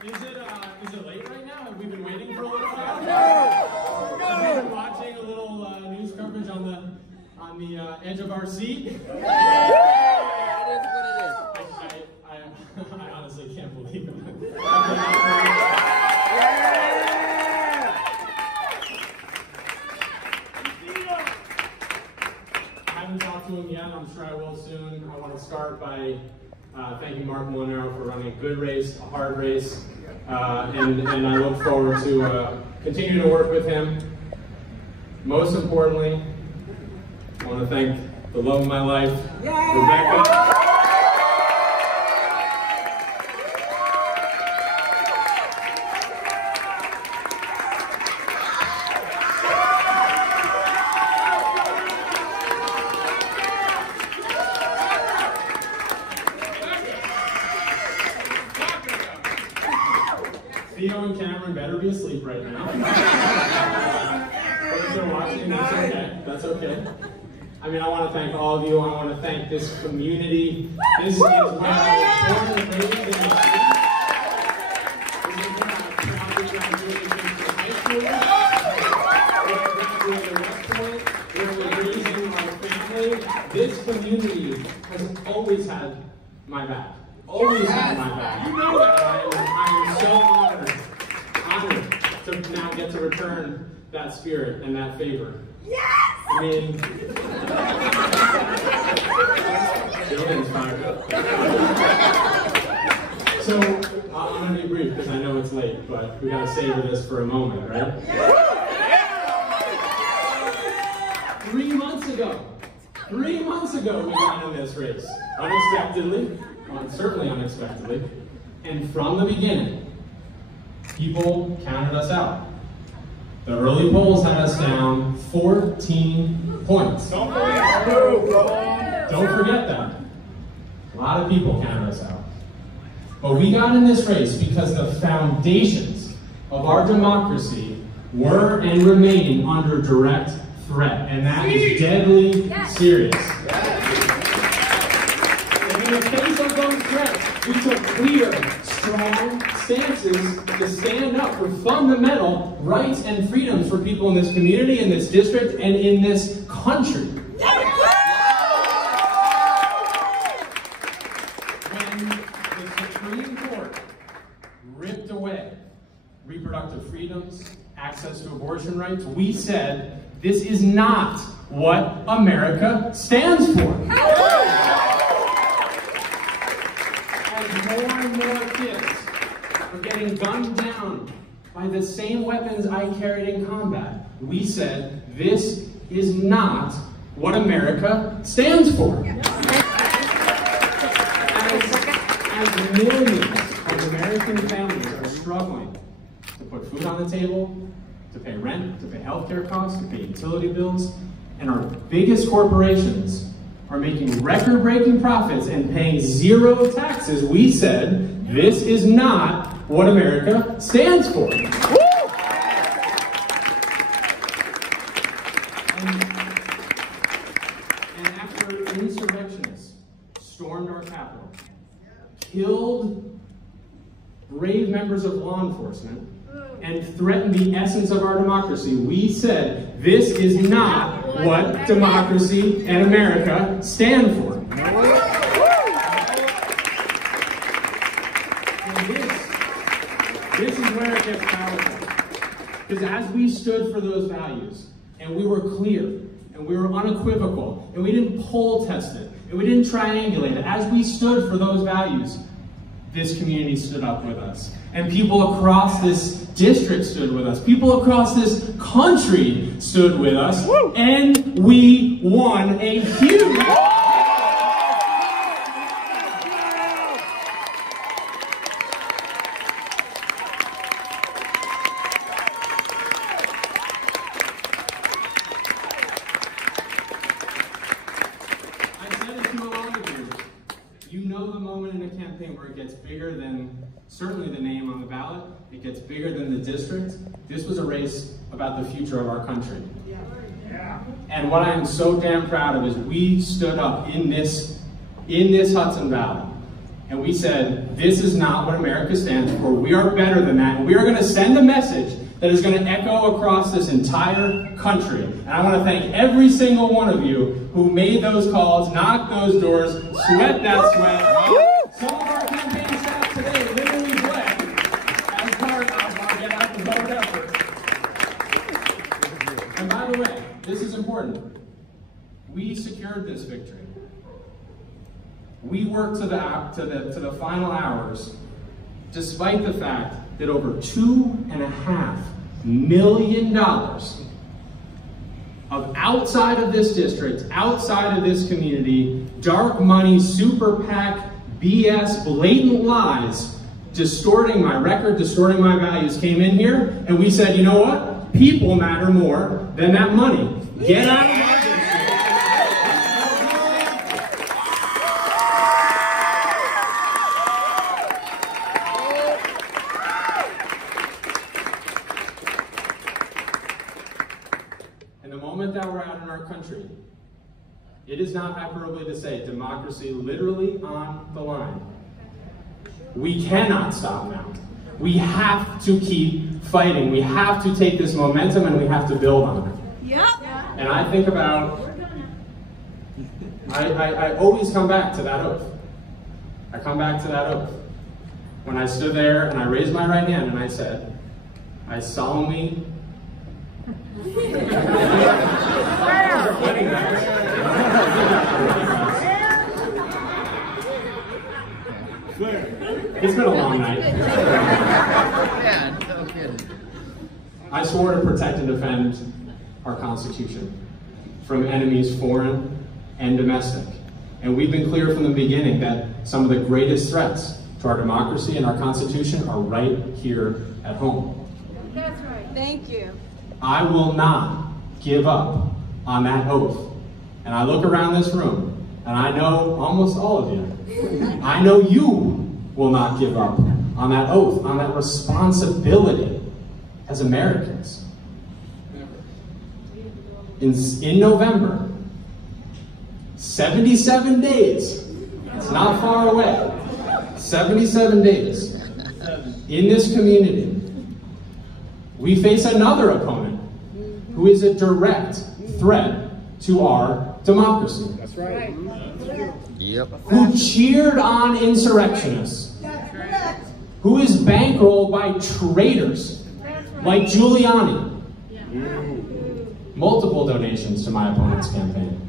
Is it late right now? Have we been waiting for a little while? No! Have we been watching a little news coverage on the edge of our seat? Yeah! It is what it is. I honestly can't believe it. I haven't talked to him yet. I'm sure I will soon. I want to start by thanking Mark Molinaro for running a good race, a hard race, and I look forward to continuing to work with him. Most importantly, I want to thank the love of my life, Rebecca. Theo and Cameron better be asleep right now. But if they're watching, that's okay. That's okay. I mean, I want to thank all of you. I want to thank this community. This is where born and raised in the city. This is where I proudly graduated from high school. Where I graduated West Point. Where we're raising our family. This community has always had my back. Always had my back. You know that. I am so honored to now get to return that spirit and that favor. Yes! I mean, building's fired up. So, I'm going to be brief because I know it's late, but we got to savor this for a moment, right? 3 months ago, we got in this race. Unexpectedly. Certainly unexpectedly, and from the beginning, people counted us out. The early polls had us down 14 points. Don't forget that. A lot of people counted us out. But we got in this race because the foundations of our democracy were and remain under direct threat, and that is deadly serious. In the face of those threats, we took clear, strong stances to stand up for fundamental rights and freedoms for people in this community, in this district, and in this country. When the Supreme Court ripped away reproductive freedoms, access to abortion rights, we said, this is not what America stands for. More and more kids are getting gunned down by the same weapons I carried in combat. We said, this is not what America stands for. As millions of American families are struggling to put food on the table, to pay rent, to pay healthcare costs, to pay utility bills, and our biggest corporations are making record-breaking profits and paying zero taxes, we said, this is not what America stands for. And after insurrectionists stormed our Capitol, killed brave members of law enforcement, and threatened the essence of our democracy, we said, this is not what democracy and America stand for. And this is where it gets powerful. Because as we stood for those values, and we were clear, and we were unequivocal, and we didn't poll test it, and we didn't triangulate it, as we stood for those values, this community stood up with us. And people across this district stood with us. People across this country stood with us. Woo! And we won a huge... You know the moment in a campaign where it gets bigger than certainly the name on the ballot, it gets bigger than the district. This was a race about the future of our country. Yeah. And what I am so damn proud of is we stood up in this Hudson Valley And we said, this is not what America stands for. We are better than that. And we are going to send a message that is going to echo across this entire country. And I want to thank every single one of you who made those calls, knocked those doors, sweat that sweat. Some of our campaign staff today literally bled as part of our Get Out the Vote effort. And by the way, this is important. We secured this victory. We worked to the final hours, despite the fact that over $2.5 million of outside of this district, outside of this community, dark money, super PAC, BS, blatant lies, distorting my record, distorting my values, came in here, and we said, you know what? People matter more than that money. Get out of my district. And the moment that we're out in our country, it is not hyperbole to say democracy literally on the line. We cannot stop now. We have to keep fighting. We have to take this momentum and we have to build on it. Yep. And I think about, I always come back to that oath. I come back to that oath. When I stood there and I raised my right hand and I said, I solemnly It's been a long night. Yeah, no kidding. I swore to protect and defend our Constitution from enemies foreign and domestic. And we've been clear from the beginning that some of the greatest threats to our democracy and our Constitution are right here at home. That's right. Thank you. I will not give up on that oath. And I look around this room, and I know almost all of you. I know you will not give up on that oath, on that responsibility as Americans. In November, 77 days, it's not far away, 77 days, in this community, we face another opponent who is a direct threat to our democracy. That's right. Yep. Who cheered on insurrectionists, who is bankrolled by traitors like Giuliani. Multiple donations to my opponent's campaign.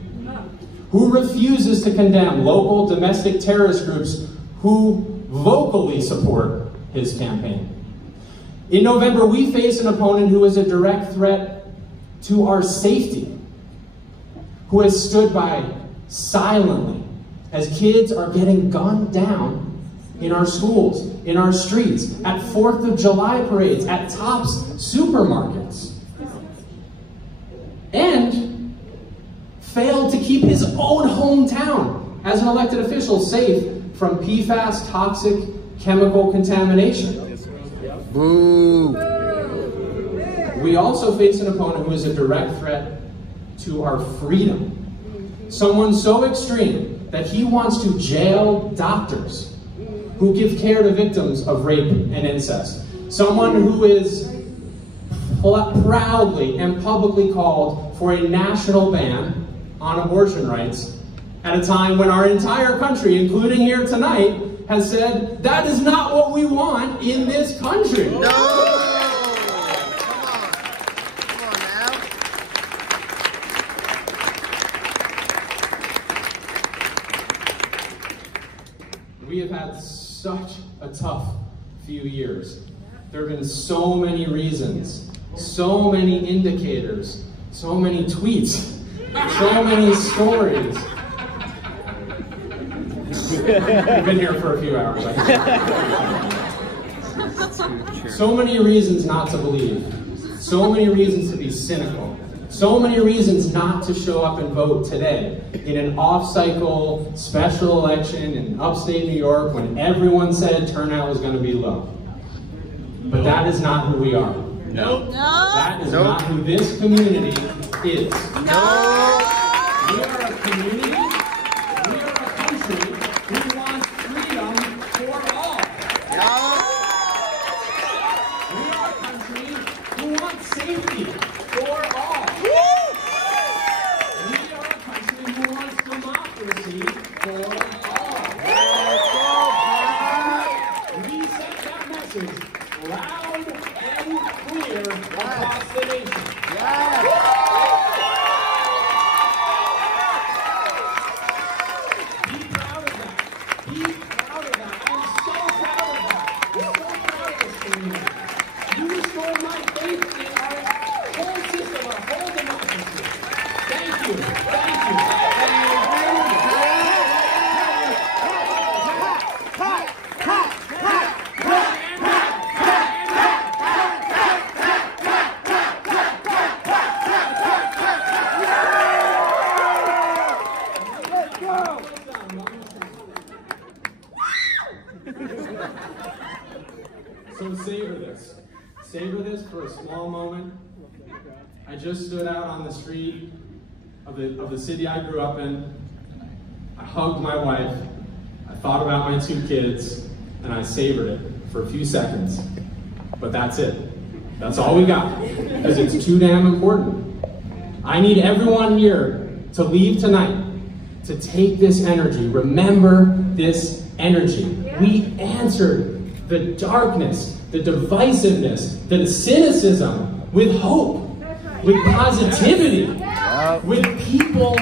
Who refuses to condemn local domestic terrorist groups who vocally support his campaign. In November, we face an opponent who is a direct threat to our safety, who has stood by silently as kids are getting gunned down in our schools, in our streets, at 4th of July parades, at Tops supermarkets, and failed to keep his own hometown as an elected official safe from PFAS toxic chemical contamination. Boo. We also face an opponent who is a direct threat to our freedom. Someone so extreme that he wants to jail doctors who give care to victims of rape and incest. Someone who is proudly and publicly called for a national ban on abortion rights at a time when our entire country, including here tonight, has said that is not what we want in this country. No! Come on now. We have had such a tough few years. There have been so many reasons, so many indicators, so many tweets, so many stories. We've been here for a few hours. So many reasons not to believe. So many reasons to be cynical. So many reasons not to show up and vote today in an off-cycle special election in upstate New York when everyone said turnout was going to be low. But that is not who we are. No. No. That is not who this community is. No. We are a community, we are a country who wants freedom for all. We are a country who wants safety for all. We are a country who wants democracy for all. We sent that message loud and clear across the nation. Be proud of that. Be proud of that. I'm so proud of that. I'm so proud of this community. You restored my faith in our whole system, our whole democracy. Thank you. Thank you. So savor this. Savor this for a small moment. I just stood out on the street of the city I grew up in. I hugged my wife. I thought about my 2 kids, and I savored it for a few seconds. But that's it. That's all we got, because it's too damn important. I need everyone here to leave tonight to take this energy. Remember this energy. We answered the darkness, the divisiveness, the cynicism with hope, with positivity, with people